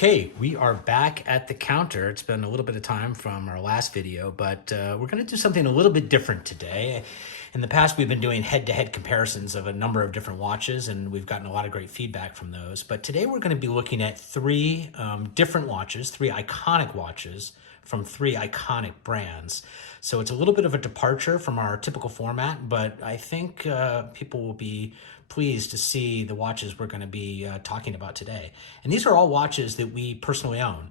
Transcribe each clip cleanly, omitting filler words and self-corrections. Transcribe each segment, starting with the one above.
Okay, we are back at the counter. It's been a little bit of time from our last video, but we're going to do something a little bit different today. In the past, we've been doing head-to-head comparisons of a number of different watches, and we've gotten a lot of great feedback from those. But today we're going to be looking at three different watches, three iconic watches from three iconic brands. So it's a little bit of a departure from our typical format, but I think people will be pleased to see the watches we're going to be talking about today. And these are all watches that we personally own.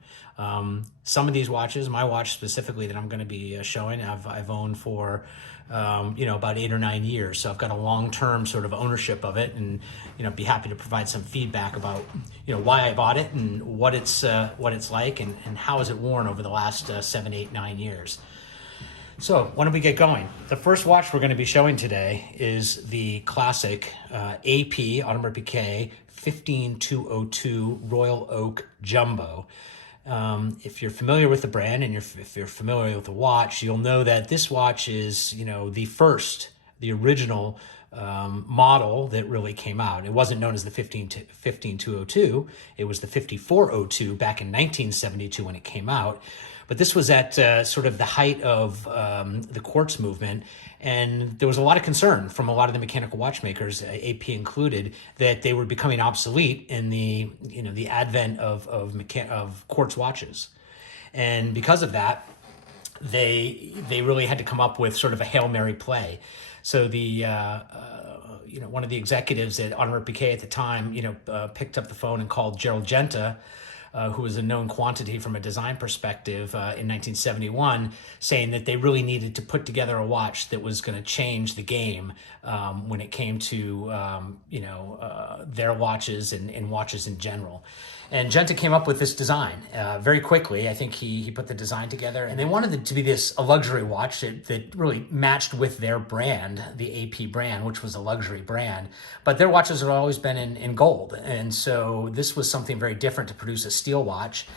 Some of these watches, my watch specifically that I'm going to be showing, I've owned for about 8 or 9 years. So I've got a long-term sort of ownership of it, and be happy to provide some feedback about why I bought it and what it's like and how is it worn over the last 7, 8, 9 years. So why don't we get going? The first watch we're going to be showing today is the classic AP Audemars Piguet 15202 Royal Oak Jumbo. If you're familiar with the brand and if you're familiar with the watch, you'll know that this watch is the original model that really came out. It wasn't known as the 15202. It was the 5402 back in 1972 when it came out. But this was at sort of the height of the quartz movement, and there was a lot of concern from a lot of the mechanical watchmakers, AP included, that they were becoming obsolete in the advent of quartz watches, and because of that, they really had to come up with sort of a Hail Mary play. So the one of the executives at Audemars Piguet at the time picked up the phone and called Gerald Genta, who was a known quantity from a design perspective in 1971, saying that they really needed to put together a watch that was going to change the game when it came to their watches and watches in general. And Genta came up with this design very quickly. I think he put the design together, and they wanted it to be a luxury watch that really matched with their brand, the AP brand, which was a luxury brand. But their watches have always been in gold, and so this was something very different to produce a steel watch.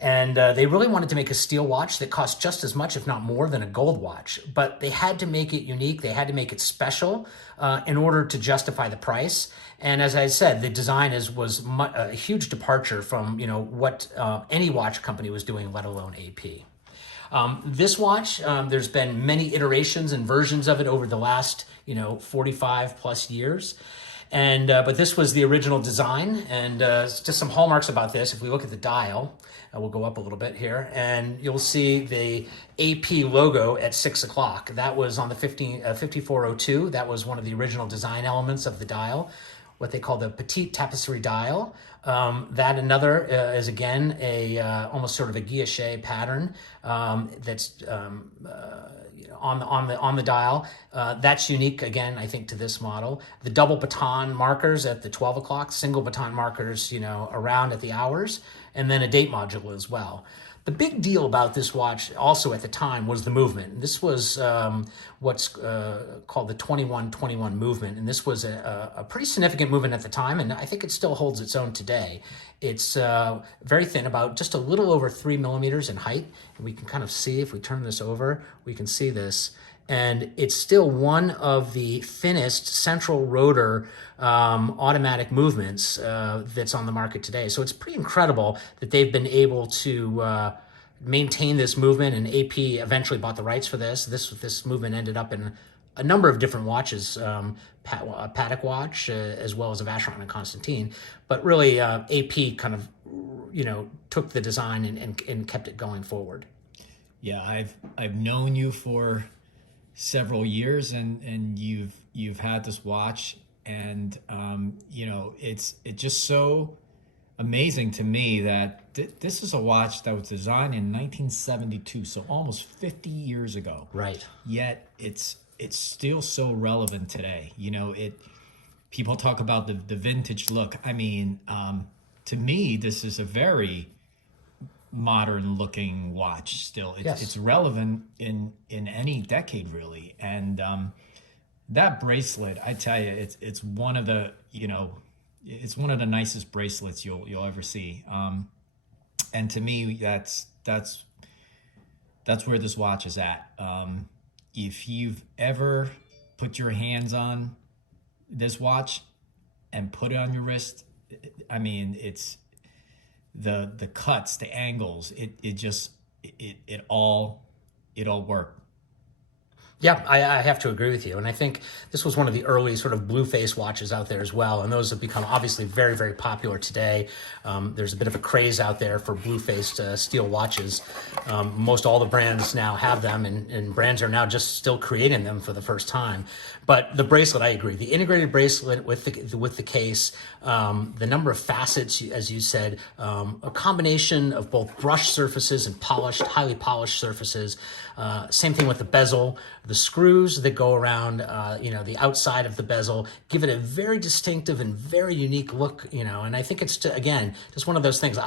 And they really wanted to make a steel watch that cost just as much, if not more, than a gold watch. But they had to make it unique. They had to make it special in order to justify the price. And as I said, the design was a huge departure from what any watch company was doing, let alone AP. This watch, there's been many iterations and versions of it over the last 45 plus years. And but this was the original design, and just some hallmarks about this. If we look at the dial, we'll go up a little bit here, and you'll see the AP logo at 6 o'clock. That was on the 5402. That was one of the original design elements of the dial, what they call the petite tapisserie dial. That another is again a almost sort of a guilloche pattern that's on the dial. That's unique again, I think, to this model. The double baton markers at the 12 o'clock, single baton markers, around at the hours, and then a date module as well. The big deal about this watch also at the time was the movement. This was what's called the 21-21 movement, and this was a pretty significant movement at the time, and I think it still holds its own today. It's very thin, about just a little over 3 millimeters in height, and we can kind of see, if we turn this over, we can see this. And it's still one of the thinnest central rotor automatic movements that's on the market today. So it's pretty incredible that they've been able to maintain this movement, and AP eventually bought the rights for this. This movement ended up in a number of different watches, a Patek watch, as well as a Vacheron and Constantine. But really, AP kind of, took the design and kept it going forward. Yeah, I've known you for several years, and you've had this watch, and it's just so amazing to me that this is a watch that was designed in 1972, so almost 50 years ago. Right. Yet it's still so relevant today. People talk about the vintage look. I mean, to me, this is a very modern looking watch still. It's relevant in any decade, really. And that bracelet, I tell you, it's one of the it's one of the nicest bracelets you'll ever see. And to me, that's where this watch is at. If you've ever put your hands on this watch and put it on your wrist, I mean, the cuts, the angles, it all worked. Yeah, I have to agree with you. And I think this was one of the early sort of blue face watches out there as well. And those have become obviously very, very popular today. There's a bit of a craze out there for blue faced steel watches. Most all the brands now have them, and brands are now just still creating them for the first time. But the bracelet, I agree. The integrated bracelet with the case, the number of facets, as you said, a combination of both brushed surfaces and polished, highly polished surfaces. Same thing with the bezel. The screws that go around, the outside of the bezel give it a very distinctive and very unique look, and I think it's, again, just one of those things.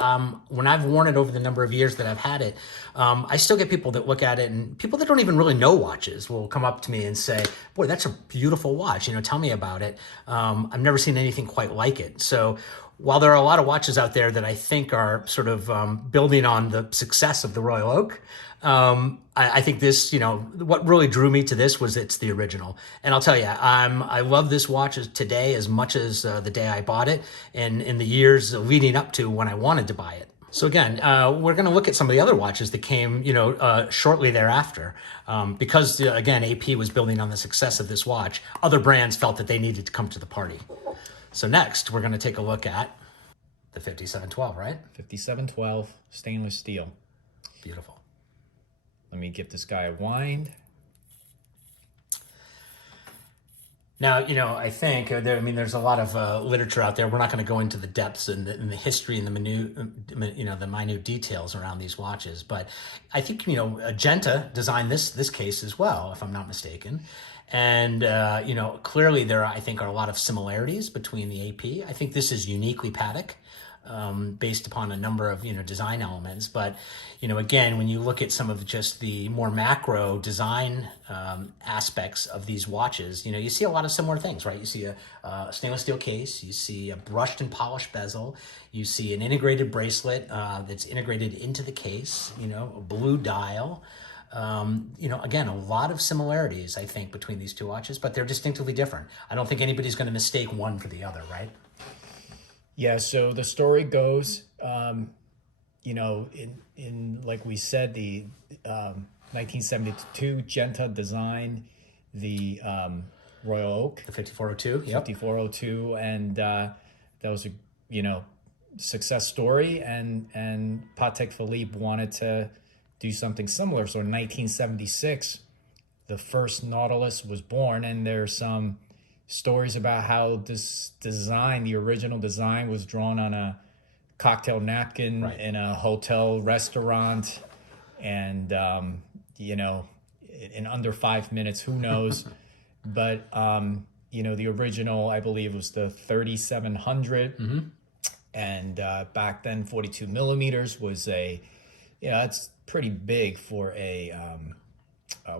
When I've worn it over the number of years that I've had it, I still get people that look at it, and people that don't even really know watches will come up to me and say, boy, that's a beautiful watch, tell me about it. I've never seen anything quite like it. So while there are a lot of watches out there that I think are sort of building on the success of the Royal Oak, I think this, what really drew me to this was it's the original. And I'll tell you, I love this watch today as much as the day I bought it and in the years leading up to when I wanted to buy it. So again, we're going to look at some of the other watches that came, shortly thereafter. Because, again, AP was building on the success of this watch, other brands felt that they needed to come to the party. So next, we're going to take a look at the 5712, right? 5712 stainless steel. Beautiful. Let me give this guy a wind. Now, I think, there's a lot of literature out there. We're not going to go into the depths and the history and the minute details around these watches. But I think, Agenta designed this case as well, if I'm not mistaken. And, clearly there, I think, are a lot of similarities between the AP. I think this is uniquely Patek. Based upon a number of design elements, but again, when you look at some of just the more macro design aspects of these watches, you see a lot of similar things, right? You see a stainless steel case, you see a brushed and polished bezel, you see an integrated bracelet that's integrated into the case, a blue dial. Again, a lot of similarities, I think, between these two watches, but they're distinctively different. I don't think anybody's going to mistake one for the other, right? Yeah, so the story goes, in like we said, the 1972 Genta designed the Royal Oak. The 5402, yep. 5402, and that was a, success story, and Patek Philippe wanted to do something similar. So in 1976, the first Nautilus was born, and there's some stories about how this design, the original design, was drawn on a cocktail napkin in a hotel restaurant, and in under 5 minutes, who knows? But the original, I believe, was the 3700, and back then 42 millimeters was it's pretty big for a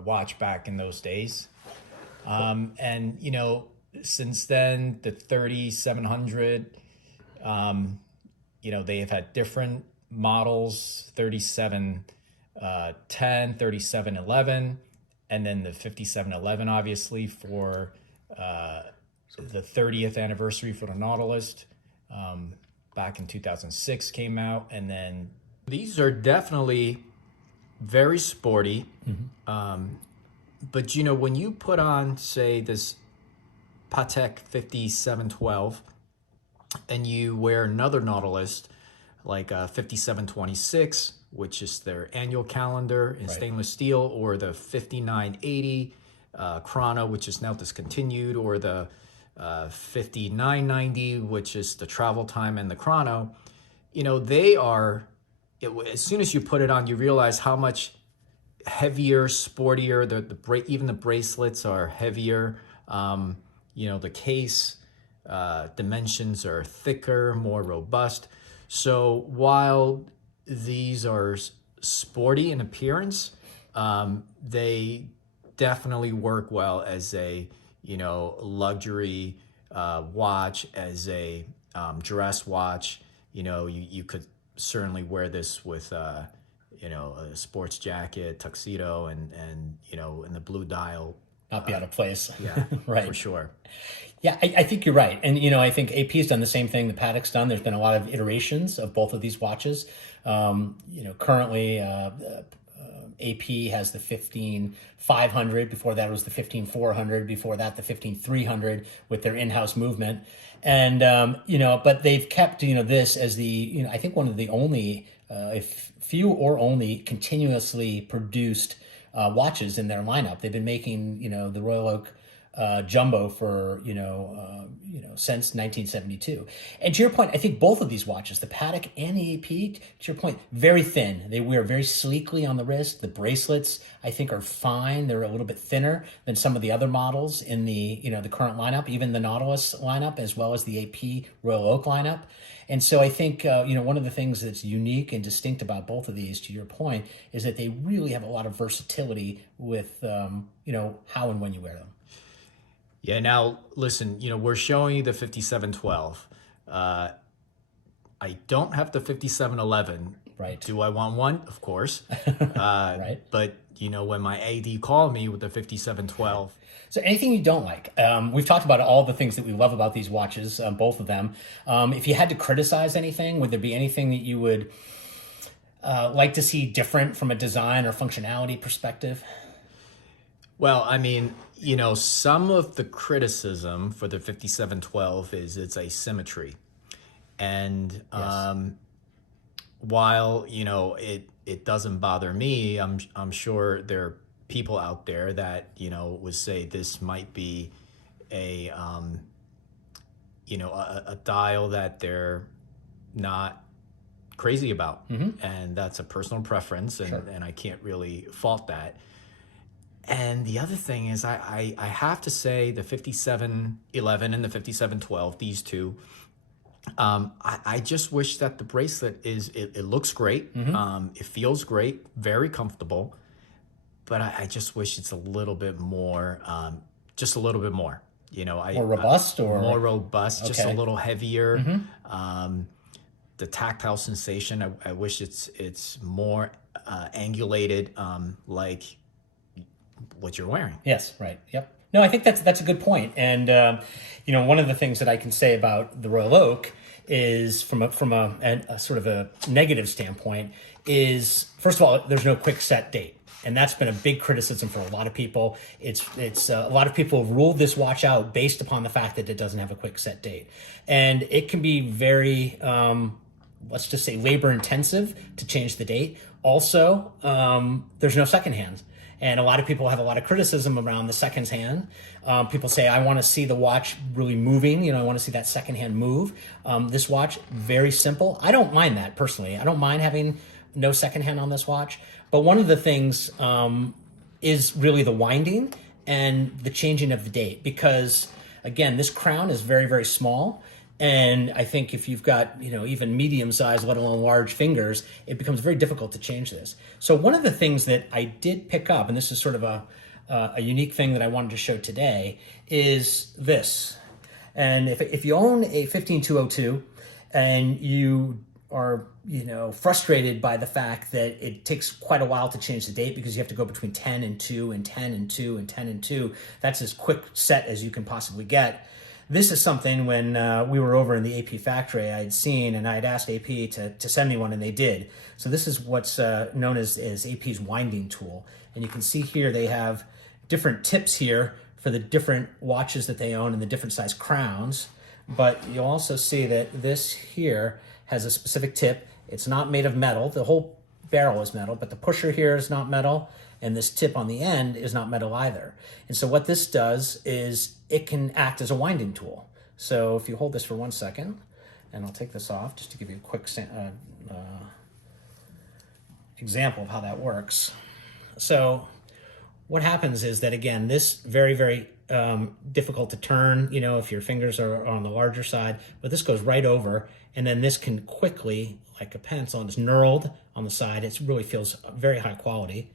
watch back in those days. And since then, the 3700, they have had different models, 3710, 3711, and then the 5711, obviously, for the 30th anniversary for the Nautilus, back in 2006 came out. And then these are definitely very sporty. But, when you put on, say, this Patek 5712 and you wear another Nautilus, like a 5726, which is their annual calendar in stainless steel, or the 5980 Chrono, which is now discontinued, or the 5990, which is the travel time and the Chrono, they are, as soon as you put it on, you realize how much heavier, sportier. Even the bracelets are heavier. The case dimensions are thicker, more robust. So while these are sporty in appearance, they definitely work well as a luxury watch, as a dress watch. You could certainly wear this with a sports jacket, tuxedo, and in the blue dial not be out of place. Yeah, right. for sure. Yeah, I think you're right. And, I think AP's done the same thing the Patek's done. There's been a lot of iterations of both of these watches. Currently, AP has the 15500. Before that, it was the 15400. Before that, the 15300 with their in-house movement. And, but they've kept, this as the, I think one of the only, if few or only continuously produced watches in their lineup. They've been making, the Royal Oak Jumbo for since 1972. And to your point, I think both of these watches, the Patek and the AP, to your point, very thin. They wear very sleekly on the wrist. The bracelets, I think, are fine. They're a little bit thinner than some of the other models in the the current lineup, even the Nautilus lineup, as well as the AP Royal Oak lineup. And so I think, one of the things that's unique and distinct about both of these, to your point, is that they really have a lot of versatility with, how and when you wear them. Yeah, now listen, we're showing you the 5712. I don't have the 5711. Right. Do I want one? Of course. Right. But, when my AD called me with the 5712. So anything you don't like? We've talked about all the things that we love about these watches, both of them. If you had to criticize anything, would there be anything that you would like to see different from a design or functionality perspective? Well, I mean, some of the criticism for the 5712 is its asymmetry. And Yes. while, it doesn't bother me, I'm sure there are people out there that, would say this might be a dial that they're not crazy about. And that's a personal preference, and, Sure. and I can't really fault that. And the other thing is, I have to say the 5711 and the 5712, these two, I just wish that the bracelet it looks great. It feels great, very comfortable, but I just wish it's a little bit more, just a little bit more, More robust or more robust, just a Okay. little heavier. The tactile sensation, I wish it's more angulated, like what you're wearing. Yes, right. Yep. No, I think that's a good point. And one of the things that I can say about the Royal Oak is from a sort of a negative standpoint is, first of all, there's no quick set date. And that's been a big criticism for a lot of people. It's a lot of people have ruled this watch out based upon the fact that it doesn't have a quick set date. And it can be very, let's just say, labor intensive to change the date. Also, there's no second hand. And a lot of people have a lot of criticism around the second hand. People say, I want to see the watch really moving. I want to see that second hand move. This watch, very simple. I don't mind that personally. I don't mind having no second hand on this watch. But one of the things is really the winding and the changing of the date. Because, again, this crown is very, very small. And I think if you've got, even medium size, let alone large fingers, it becomes very difficult to change this. So one of the things that I did pick up, and this is sort of a unique thing that I wanted to show today, is this. And if you own a 15202 and you are, frustrated by the fact that it takes quite a while to change the date because you have to go between 10 and 2 and 10 and 2 and 10 and 2, that's as quick set as you can possibly get. This is something when we were over in the AP factory I had seen, and I had asked AP to send me one, and they did. So this is what's known as AP's winding tool. And you can see here they have different tips here for the different watches that they own and the different size crowns. But you'll also see that this here has a specific tip. It's not made of metal. The whole barrel is metal, but the pusher here is not metal. And this tip on the end is not metal either. And so what this does is it can act as a winding tool. So if you hold this for 1 second, and I'll take this off just to give you a quick example of how that works. So what happens is that, again, this very, very difficult to turn, if your fingers are on the larger side, but this goes right over, and then this can quickly, like a pencil, and it's knurled on the side. It really feels very high quality.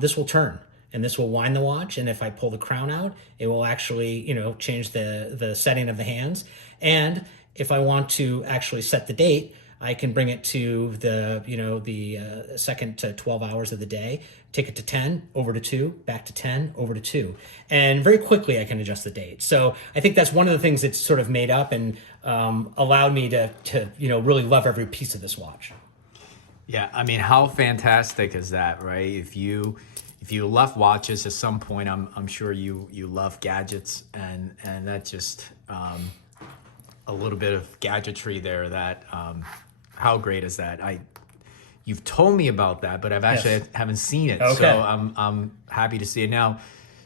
This will turn, and this will wind the watch. And if I pull the crown out, it will actually, change the setting of the hands. And if I want to actually set the date, I can bring it to the second to 12 hours of the day, take it to 10, over to 2, back to 10, over to 2. And very quickly I can adjust the date. So I think that's one of the things that's sort of made up and allowed me to really love every piece of this watch. Yeah, I mean, how fantastic is that, right? If you love watches at some point, I'm sure you love gadgets, and that just a little bit of gadgetry there. That how great is that? You've told me about that, but I've actually haven't seen it. Okay. So I'm happy to see it now.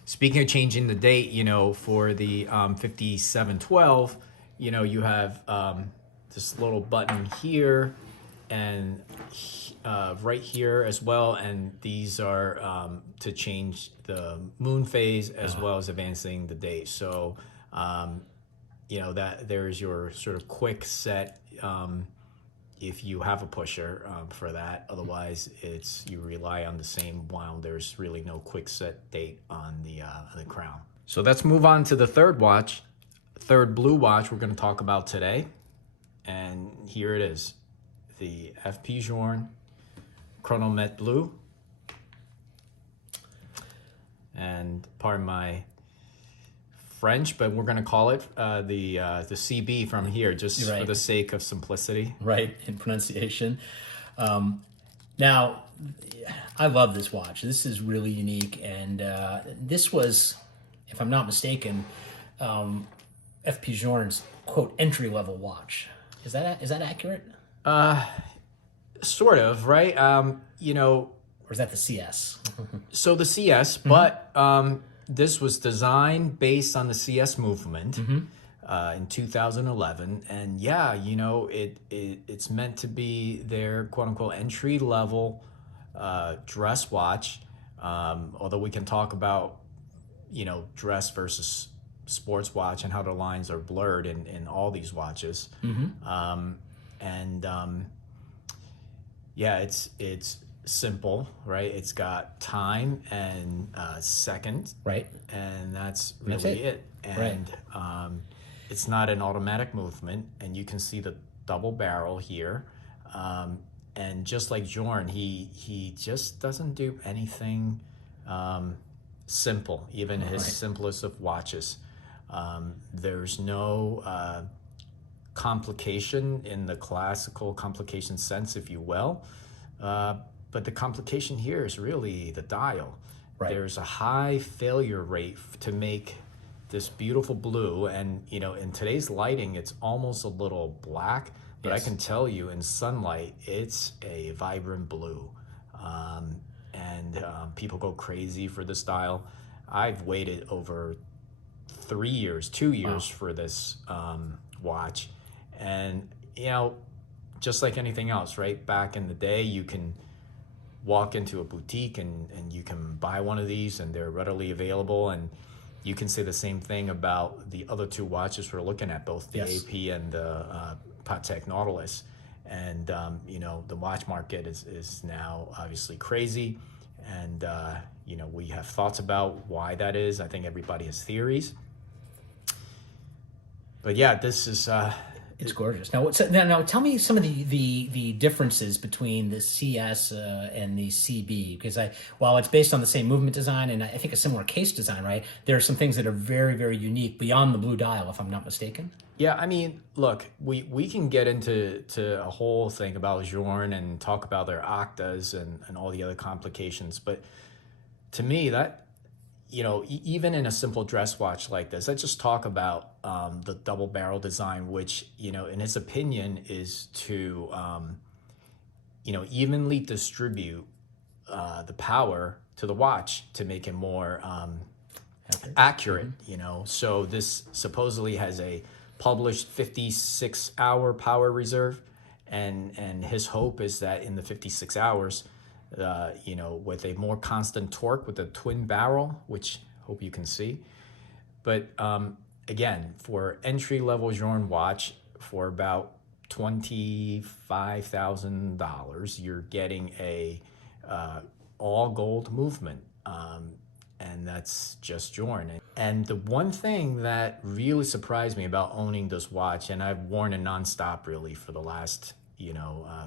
Speaking of changing the date, for the 5712, you have this little button here and right here as well, and these are to change the moon phase as well as advancing the date. So that there's your sort of quick set if you have a pusher for that. Otherwise you rely on the same wound. There's really no quick set date on the crown. So let's move on to the third blue watch we're going to talk about today, and here it is, the FP Journe Chronomètre Bleu. And pardon my French, but we're going to call it the CB from here, just for the sake of simplicity. Right, in pronunciation. Now, I love this watch. This is really unique, and this was, if I'm not mistaken, FP Journe's quote entry-level watch. Is that accurate? Sort of, right? Or is that the CS? So the CS, but this was designed based on the CS movement in 2011, and it's meant to be their quote unquote entry level dress watch. Although we can talk about dress versus sports watch and how the lines are blurred in all these watches. It's simple, right? It's got time and second, right, and that's really it. And it's not an automatic movement, and you can see the double barrel here. And just like Journe, he just doesn't do anything simple, even his simplest of watches. There's no complication in the classical complication sense, if you will. But the complication here is really the dial. Right. There's a high failure rate to make this beautiful blue, and in today's lighting, it's almost a little black. But I can tell you, in sunlight, it's a vibrant blue, and people go crazy for this dial. I've waited over 2 years for this watch, and just like anything else, right? Back in the day, you can walk into a boutique and you can buy one of these, and they're readily available. And you can say the same thing about the other two watches we're looking at, both the AP and the Patek Nautilus. And the watch market is now obviously crazy, and we have thoughts about why that is. I think everybody has theories, but this is it's gorgeous. Now tell me some of the differences between the CS and the CB, because while it's based on the same movement design and I think a similar case design, right, there are some things that are very, very unique beyond the blue dial, if I'm not mistaken. Yeah, I mean, look, we can get into a whole thing about Journe and talk about their octas and all the other complications, but to me, that even in a simple dress watch like this, let's just talk about the double barrel design, which, in his opinion, is to, evenly distribute the power to the watch to make it more accurate, So this supposedly has a published 56-hour power reserve, and his hope is that in the 56 hours, with a more constant torque with a twin barrel, which hope you can see. But again, for entry-level Journe watch, for about $25,000, you're getting a all gold movement, and that's just Journe. And the one thing that really surprised me about owning this watch, and I've worn it nonstop really for the last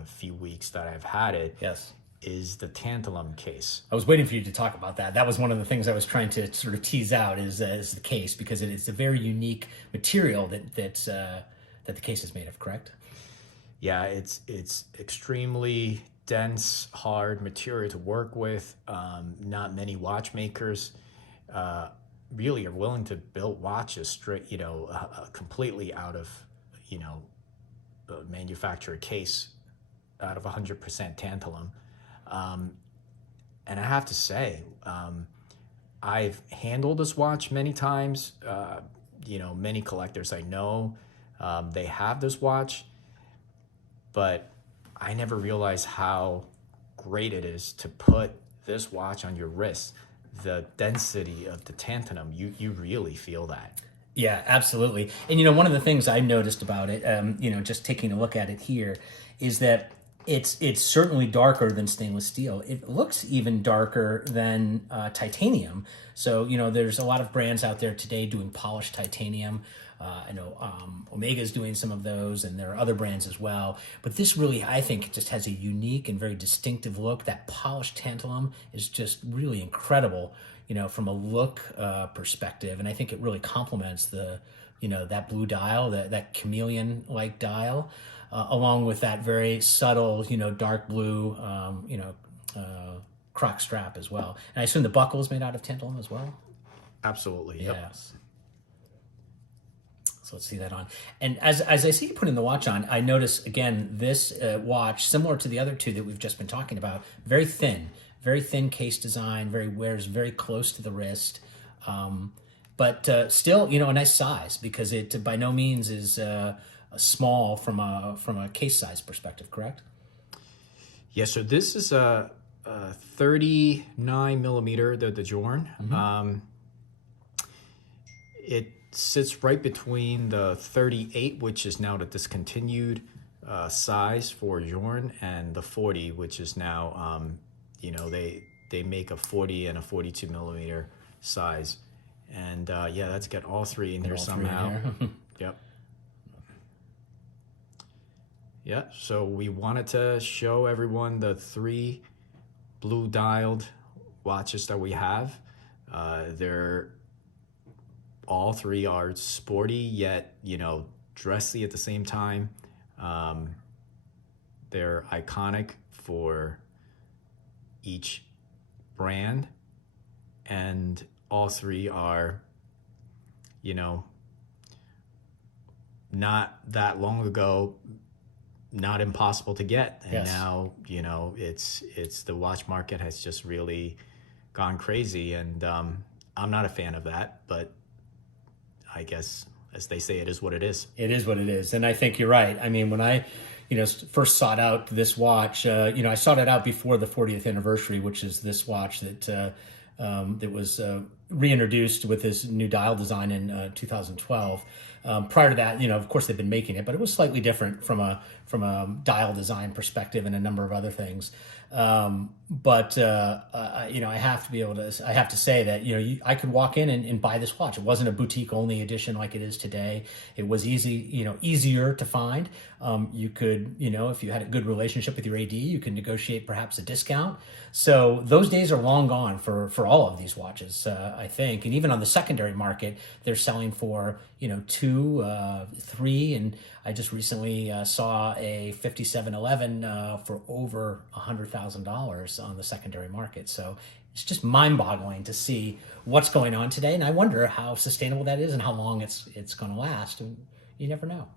few weeks that I've had it. Yes. Is the tantalum case. I was waiting for you to talk about that. That was one of the things I was trying to sort of tease out is the case, because it is a very unique material that the case is made of, correct? Yeah, it's extremely dense, hard material to work with. Not many watchmakers really are willing to build watches straight, completely out of, a manufacturer case out of 100% tantalum. And I have to say, I've handled this watch many times. Many collectors I know, they have this watch, but I never realized how great it is to put this watch on your wrist. The density of the tantalum, you really feel that. Yeah, absolutely. And one of the things I noticed about it, just taking a look at it here, is that it's certainly darker than stainless steel. It looks even darker than titanium. So there's a lot of brands out there today doing polished titanium. I know Omega's doing some of those, and there are other brands as well. But this really, I think, just has a unique and very distinctive look. That polished tantalum is just really incredible, from a look perspective. And I think it really complements that blue dial, that chameleon-like dial, along with that very subtle, dark blue, croc strap as well. And I assume the buckle is made out of tantalum as well? Absolutely, yep. Yes. So let's see that on. And as I see you putting the watch on, I notice, again, this watch, similar to the other two that we've just been talking about, very thin case design, wears very close to the wrist, but still, a nice size, because it by no means is small from a case size perspective, correct? Yeah, so this is a 39 millimeter, the Journe. Mm-hmm. It sits right between the 38, which is now the discontinued size for Journe, and the 40, which is now, they make a 40 and a 42 millimeter size. And let's get all three in here somehow. Yep. Yeah, so we wanted to show everyone the three blue dialed watches that we have. All three are sporty, yet, dressy at the same time. They're iconic for each brand, and all three are, not that long ago, not impossible to get. And yes. Now, it's the watch market has just really gone crazy, and I'm not a fan of that, but I guess, as they say, it is what it is. It is what it is. And I think you're right. I mean, when I, first sought out this watch, I sought it out before the 40th anniversary, which is this watch that was reintroduced with this new dial design in 2012. Prior to that, of course they've been making it, but it was slightly different from a dial design perspective and a number of other things. But I have to be able to. I have to say that I could walk in and buy this watch. It wasn't a boutique only edition like it is today. It was easier to find. You could, if you had a good relationship with your AD, you could negotiate perhaps a discount. So those days are long gone for all of these watches, I think. And even on the secondary market, they're selling for 2, 3, and I just recently saw a 5711 for over $100,000 on the secondary market. So it's just mind-boggling to see what's going on today, and I wonder how sustainable that is and how long it's going to last. And you never know.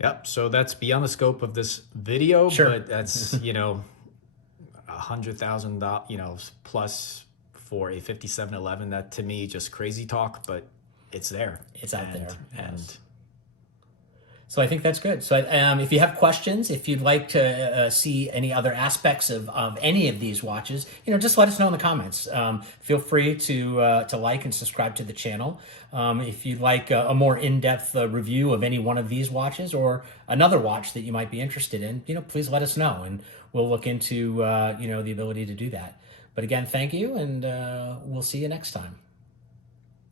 Yep. So that's beyond the scope of this video, sure. But that's $100,000 plus for a 5711. That to me just crazy talk, but it's there. It's out there. And so I think that's good. So if you have questions, if you'd like to see any other aspects of any of these watches, just let us know in the comments. Feel free to like and subscribe to the channel. If you'd like a more in-depth review of any one of these watches or another watch that you might be interested in, please let us know, and we'll look into the ability to do that. But again, thank you, and we'll see you next time.